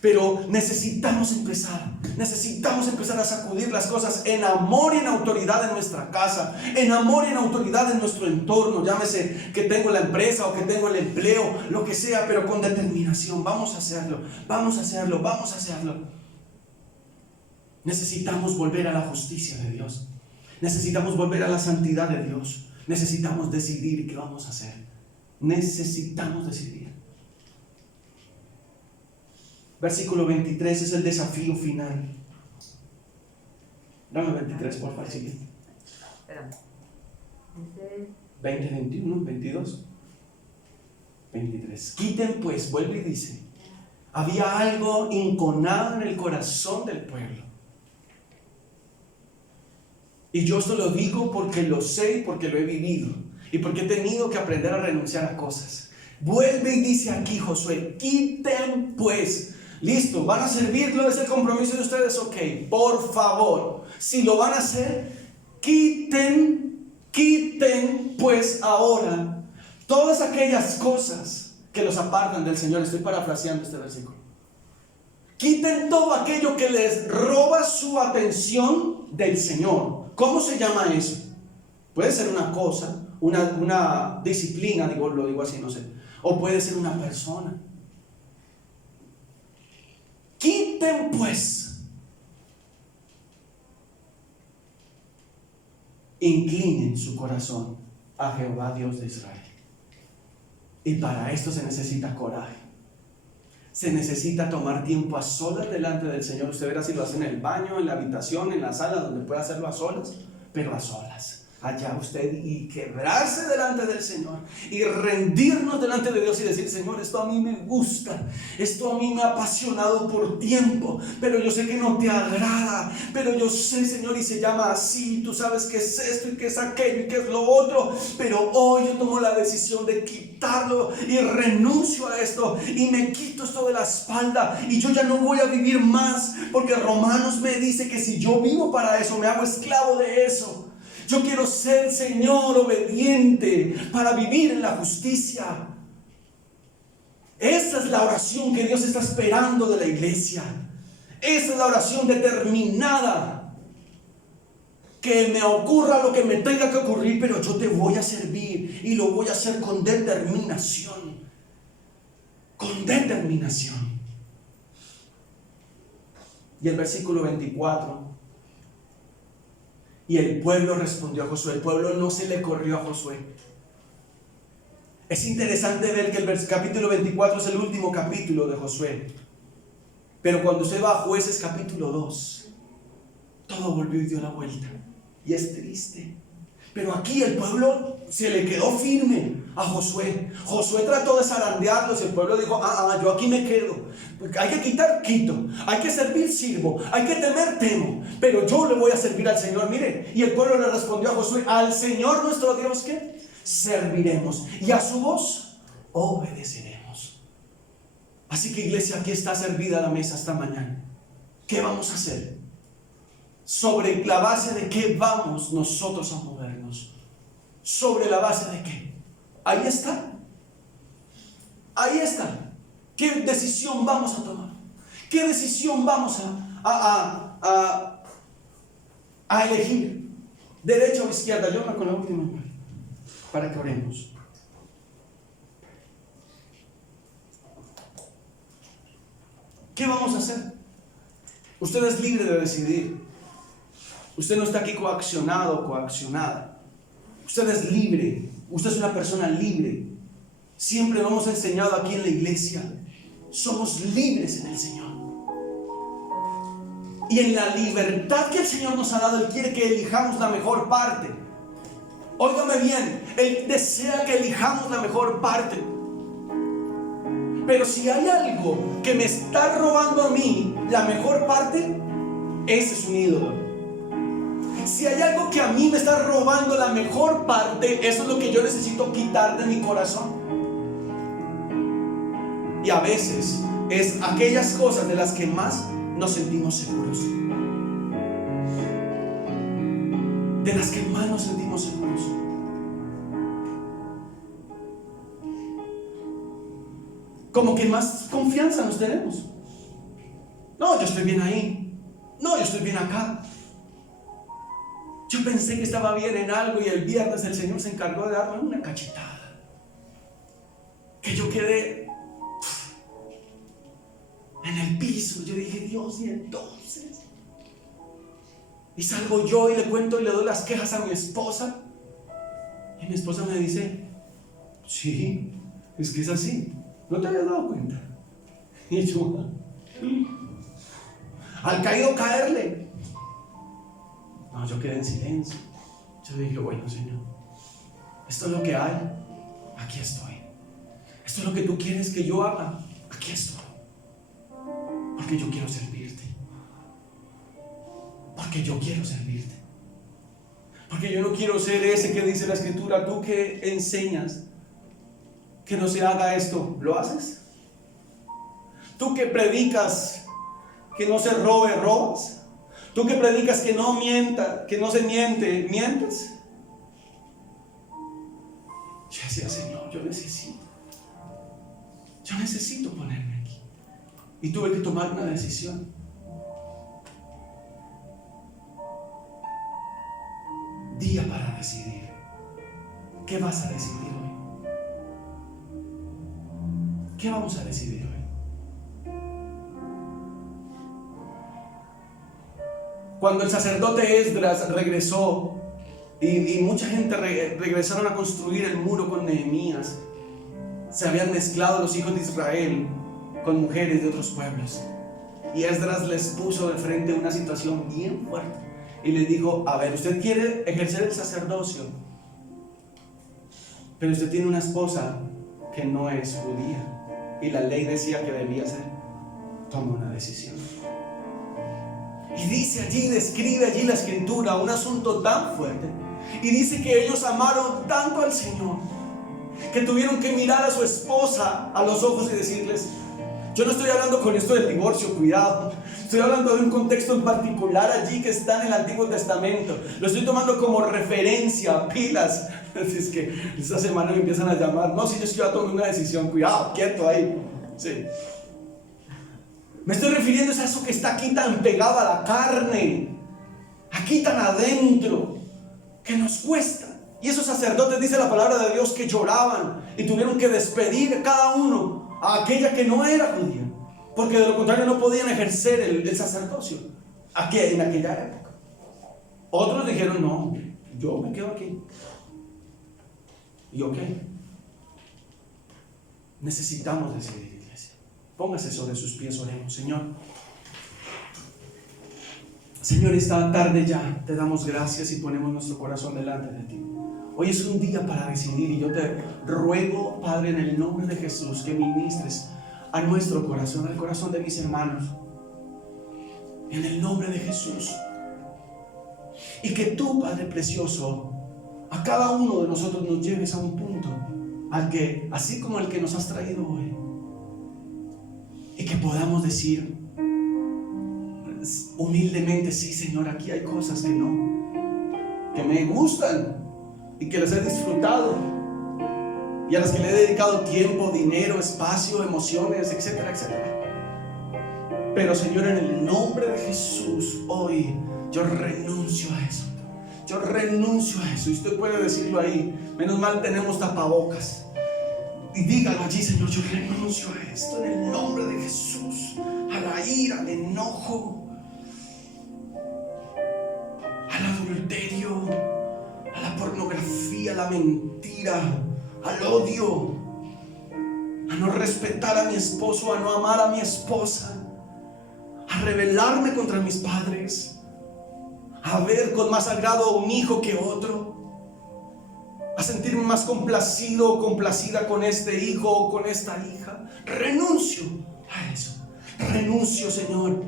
Pero necesitamos empezar a sacudir las cosas en amor y en autoridad en nuestra casa, en amor y en autoridad en nuestro entorno. Llámese que tengo la empresa o que tengo el empleo, lo que sea, pero con determinación. Vamos a hacerlo, vamos a hacerlo, vamos a hacerlo. Necesitamos volver a la justicia de Dios. Necesitamos volver a la santidad de Dios. Necesitamos decidir qué vamos a hacer. Necesitamos decidir. Versículo 23 es el desafío final. Dame 23, por favor, siguiente. 20, 21, 22, 23. Quiten pues, vuelve y dice: había algo enconado en el corazón del pueblo. Y yo esto lo digo porque lo sé y porque lo he vivido. Y porque he tenido que aprender a renunciar a cosas. Vuelve y dice aquí Josué: quiten pues. Listo, ¿van a servirlo? ¿Es el compromiso de ustedes? Ok, por favor, si lo van a hacer, quiten pues ahora todas aquellas cosas que los apartan del Señor. Estoy parafraseando este versículo. Quiten todo aquello que les roba su atención del Señor. ¿Cómo se llama eso? Puede ser una cosa, una disciplina, lo digo así, no sé. O puede ser una persona. Quiten pues, inclinen su corazón a Jehová Dios de Israel. Y para esto se necesita coraje. Se necesita tomar tiempo a solas delante del Señor. Usted verá si lo hace en el baño, en la habitación, en la sala, donde pueda hacerlo a solas, pero a solas. Allá usted, y quebrarse delante del Señor y rendirnos delante de Dios y decir: Señor, esto a mí me gusta, esto a mí me ha apasionado por tiempo, pero yo sé que no te agrada, pero yo sé, Señor, y se llama así, tú sabes qué es esto y qué es aquello y qué es lo otro, pero hoy yo tomo la decisión de quitarlo y renuncio a esto y me quito esto de la espalda y yo ya no voy a vivir más, porque Romanos me dice que si yo vivo para eso, me hago esclavo de eso. Yo quiero ser, Señor, obediente para vivir en la justicia. Esa es la oración que Dios está esperando de la iglesia. Esa es la oración determinada. Que me ocurra lo que me tenga que ocurrir, pero yo te voy a servir y lo voy a hacer con determinación. Con determinación. Y el versículo 24. Y el pueblo respondió a Josué. El pueblo no se le corrió a Josué. Es interesante ver que el capítulo 24 es el último capítulo de Josué. Pero cuando usted va a Jueces capítulo 2, todo volvió y dio la vuelta. Y es triste. Pero aquí el pueblo se le quedó firme a Josué. Josué trató de zarandearlos. El pueblo dijo, yo aquí me quedo. Hay que quitar, quito. Hay que servir, sirvo. Hay que temer, temo. Pero yo le voy a servir al Señor. Mire, y el pueblo le respondió a Josué, al Señor nuestro Dios, ¿qué? Serviremos. Y a su voz obedeceremos. Así que, iglesia, aquí está servida la mesa esta mañana. ¿Qué vamos a hacer? ¿Sobre la base de qué vamos nosotros a movernos? ¿Sobre la base de qué? Ahí está. Ahí está. ¿Qué decisión vamos a tomar? ¿Qué decisión vamos a elegir? ¿Derecha o izquierda? Yo me con la última para que oremos. ¿Qué vamos a hacer? Usted es libre de decidir. Usted no está aquí coaccionado o coaccionada. Usted es libre. Usted es una persona libre. Siempre lo hemos enseñado aquí en la iglesia. Somos libres en el Señor. Y en la libertad que el Señor nos ha dado, Él quiere que elijamos la mejor parte. Óigame bien, Él desea que elijamos la mejor parte. Pero si hay algo que me está robando a mí la mejor parte, ese es un ídolo. Si hay algo que a mí me está robando la mejor parte, eso es lo que yo necesito quitar de mi corazón. Y a veces es aquellas cosas de las que más nos sentimos seguros. De las que más nos sentimos seguros. Como que más confianza nos tenemos. No, yo estoy bien ahí. No, yo estoy bien acá. Yo pensé que estaba bien en algo y el viernes el Señor se encargó de darme una cachetada. Que yo quedé en el piso. Yo dije, Dios, y entonces. Y salgo yo y le cuento y le doy las quejas a mi esposa. Y mi esposa me dice, sí, es que es así. ¿No te habías dado cuenta? Y yo, al caído caerle. No, yo quedé en silencio. Yo dije, bueno, Señor, esto es lo que hay, aquí estoy. Esto es lo que tú quieres que yo haga, aquí estoy. Porque yo quiero servirte. Porque yo quiero servirte. Porque yo no quiero ser ese que dice la Escritura, tú que enseñas que no se haga esto, ¿lo haces? Tú que predicas que no se robe, robas. Tú que predicas que no mienta, que no se miente, ¿mientes? Yo decía, Señor, yo necesito ponerme aquí. Y tuve que tomar una decisión. Día para decidir. ¿Qué vas a decidir hoy? ¿Qué vamos a decidir hoy? Cuando el sacerdote Esdras regresó y mucha gente regresaron a construir el muro con Nehemías, se habían mezclado los hijos de Israel con mujeres de otros pueblos. Y Esdras les puso de frente una situación bien fuerte y les dijo, a ver, usted quiere ejercer el sacerdocio, pero usted tiene una esposa que no es judía y la ley decía que debía ser. Toma una decisión. Y dice allí, describe allí la Escritura un asunto tan fuerte. Y dice que ellos amaron tanto al Señor que tuvieron que mirar a su esposa a los ojos y decirles, yo no estoy hablando con esto del divorcio, cuidado. Estoy hablando de un contexto en particular allí que está en el Antiguo Testamento. Lo estoy tomando como referencia, pilas. Así es que esta semana me empiezan a llamar. No, si yo es que voy a tomar una decisión, cuidado, quieto ahí. Sí. Me estoy refiriendo a eso que está aquí tan pegado a la carne, aquí tan adentro, que nos cuesta. Y esos sacerdotes, dice la palabra de Dios, que lloraban y tuvieron que despedir cada uno a aquella que no era judía. porque de lo contrario no podían ejercer el sacerdocio en aquella época. Otros dijeron, no, yo me quedo aquí. ¿Y ok? Necesitamos decidir, iglesia. Póngase sobre sus pies, oremos. Señor, esta tarde ya te damos gracias y ponemos nuestro corazón delante de ti. Hoy es un día para decidir y yo te ruego, Padre, en el nombre de Jesús, que ministres a nuestro corazón, al corazón de mis hermanos, en el nombre de Jesús. Y que tú, Padre precioso, a cada uno de nosotros nos lleves a un punto al que, así como el que nos has traído hoy, y que podamos decir humildemente, sí, Señor, aquí hay cosas que me gustan y que las he disfrutado y a las que le he dedicado tiempo, dinero, espacio, emociones, etcétera, etcétera. Pero, Señor, en el nombre de Jesús, hoy yo renuncio a eso. Yo renuncio a eso. Y usted puede decirlo ahí. Menos mal tenemos tapabocas. Y dígalo allí, Señor, yo renuncio a esto en el nombre de Jesús. A la ira, al enojo, al adulterio, a la pornografía, a la mentira, al odio, a no respetar a mi esposo, a no amar a mi esposa, a rebelarme contra mis padres, a ver con más agrado a un hijo que otro, a sentirme más complacido o complacida con este hijo o con esta hija. Renuncio a eso. Renuncio, Señor,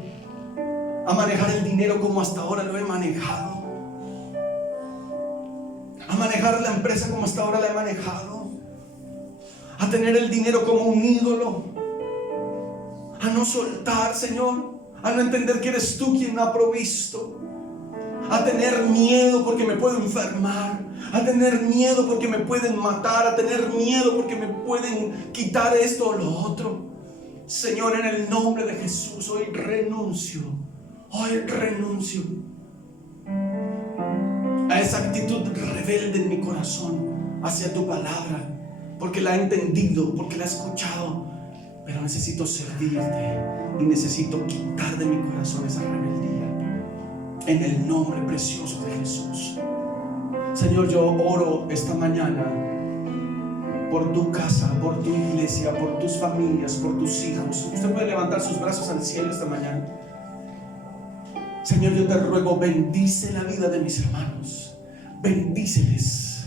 a manejar el dinero como hasta ahora lo he manejado, a manejar la empresa como hasta ahora la he manejado, a tener el dinero como un ídolo, a no soltar, Señor, a no entender que eres tú quien me ha provisto, a tener miedo porque me puedo enfermar, a tener miedo porque me pueden matar, a tener miedo porque me pueden quitar esto o lo otro. Señor, en el nombre de Jesús, hoy renuncio a esa actitud rebelde en mi corazón hacia tu palabra, porque la he entendido, porque la he escuchado, pero necesito servirte y necesito quitar de mi corazón esa rebeldía en el nombre precioso de Jesús. Señor, yo oro esta mañana por tu casa, por tu iglesia, por tus familias, por tus hijos. Usted puede levantar sus brazos al cielo esta mañana. Señor, yo te ruego, bendice la vida de mis hermanos, bendíceles.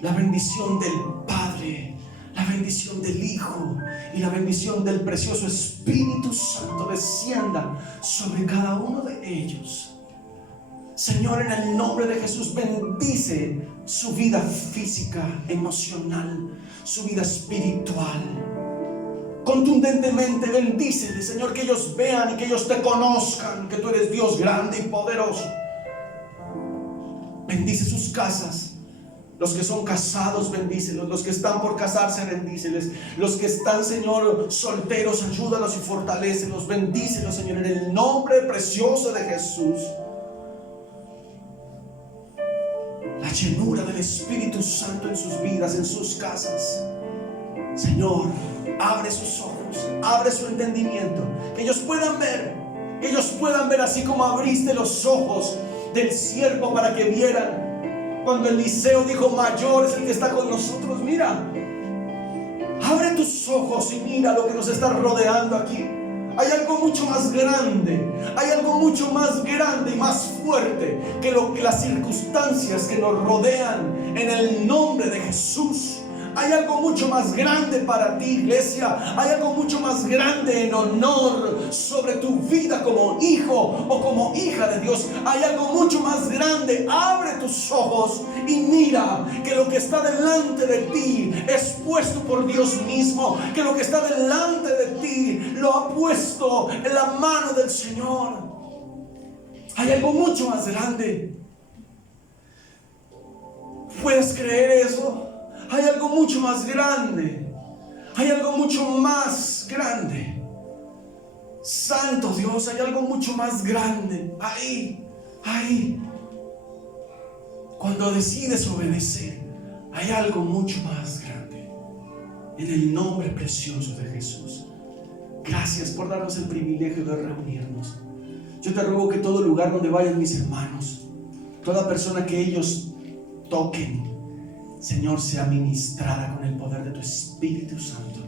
La bendición del Padre, la bendición del Hijo y la bendición del precioso Espíritu Santo descienda sobre cada uno de ellos. Señor, en el nombre de Jesús, bendice su vida física, emocional, su vida espiritual. Contundentemente bendícele, Señor, que ellos vean y que ellos te conozcan, que tú eres Dios grande y poderoso. Bendice sus casas. Los que son casados, bendícelos. Los que están por casarse, bendíceles. Los que están, Señor, solteros, ayúdalos y fortalécelos. Bendícelos, Señor, en el nombre precioso de Jesús. La llenura del Espíritu Santo en sus vidas, en sus casas. Señor, abre sus ojos, abre su entendimiento, que ellos puedan ver así como abriste los ojos del siervo para que vieran cuando Eliseo dijo: mayor es el que está con nosotros. Mira, abre tus ojos y mira lo que nos está rodeando aquí. Hay algo mucho más grande, hay algo mucho más grande y más fuerte que las circunstancias que nos rodean en el nombre de Jesús. Hay algo mucho más grande para ti, iglesia. Hay algo mucho más grande en honor sobre tu vida como hijo o como hija de Dios. Hay algo mucho más grande. Abre tus ojos y mira que lo que está delante de ti es puesto por Dios mismo. Que lo que está delante de ti lo ha puesto en la mano del Señor. Hay algo mucho más grande. ¿Puedes creer eso? Hay algo mucho más grande. Hay algo mucho más grande. Santo Dios, hay algo mucho más grande. Ahí. Cuando decides obedecer, hay algo mucho más grande. En el nombre precioso de Jesús. Gracias por darnos el privilegio de reunirnos. Yo te ruego que todo lugar donde vayan mis hermanos, toda persona que ellos toquen, Señor, sea ministrada con el poder de tu Espíritu Santo.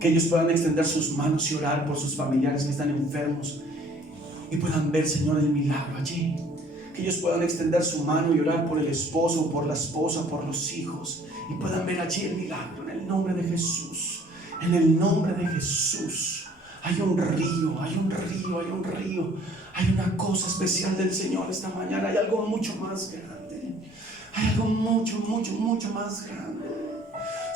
Que ellos puedan extender sus manos y orar por sus familiares que están enfermos y puedan ver, Señor, el milagro allí. Que ellos puedan extender su mano y orar por el esposo, por la esposa, por los hijos, y puedan ver allí el milagro en el nombre de Jesús. En el nombre de Jesús. Hay un río, hay un río, hay un río. Hay una cosa especial del Señor esta mañana. Hay algo mucho más grande. Hay algo mucho, mucho, mucho más grande.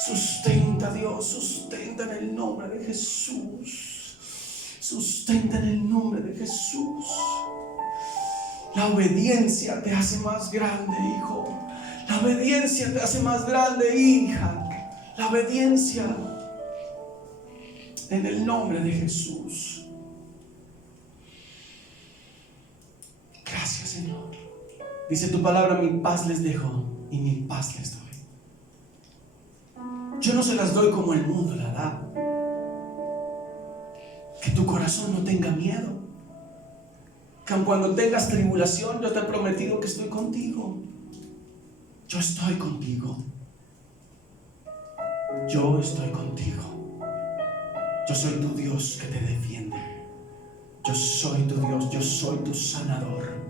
Sustenta, Dios, sustenta en el nombre de Jesús. Sustenta en el nombre de Jesús. La obediencia te hace más grande, hijo. La obediencia te hace más grande, hija. La obediencia en el nombre de Jesús. Gracias, Señor. Dice tu palabra: mi paz les dejo y mi paz les doy. Yo no se las doy como el mundo la da. Que tu corazón no tenga miedo. Que aun cuando tengas tribulación, yo te he prometido que estoy contigo. Yo estoy contigo. Yo estoy contigo. Yo soy tu Dios que te defiende. Yo soy tu Dios, yo soy tu sanador.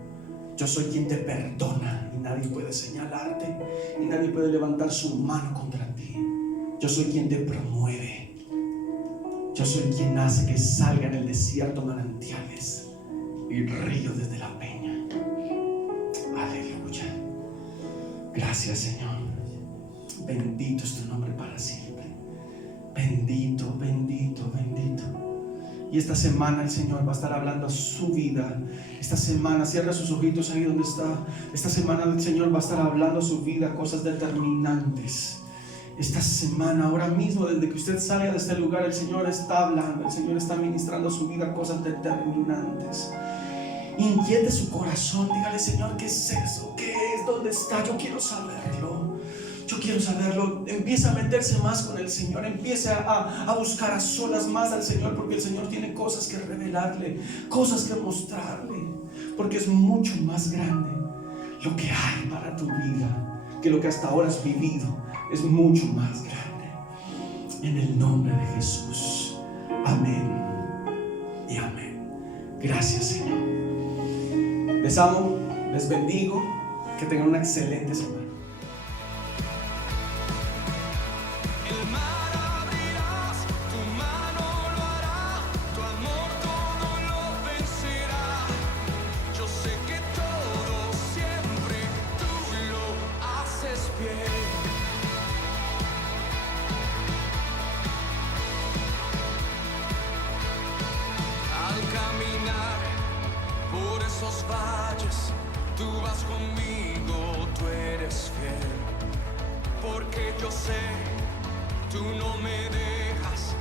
Yo soy quien te perdona y nadie puede señalarte y nadie puede levantar su mano contra ti. Yo soy quien te promueve. Yo soy quien hace que salga en el desierto manantiales y ríos desde la peña. Aleluya. Gracias, Señor. Bendito es tu nombre para siempre. Bendito, bendito, bendito. Y esta semana el Señor va a estar hablando a su vida. Esta semana, cierra sus ojitos ahí donde está. Esta semana el Señor va a estar hablando a su vida cosas determinantes. Esta semana, ahora mismo, desde que usted salga de este lugar, el Señor está hablando, el Señor está ministrando a su vida cosas determinantes. Inquiete su corazón, dígale: Señor, ¿qué es eso? ¿Qué es? ¿Dónde está? Yo quiero saberlo. Yo quiero saberlo. Empieza a meterse más con el Señor. Empieza a buscar a solas más al Señor, porque el Señor tiene cosas que revelarle, cosas que mostrarle, porque es mucho más grande lo que hay para tu vida que lo que hasta ahora has vivido. Es mucho más grande. En el nombre de Jesús. Amén y amén. Gracias, Señor. Les amo, les bendigo. Que tengan una excelente semana. El mar abrirás, tu mano lo hará, tu amor todo lo vencerá. Yo sé que todo siempre tú lo haces bien. Al caminar por esos valles, tú vas conmigo, tú eres fiel. Porque yo sé, tú no me dejas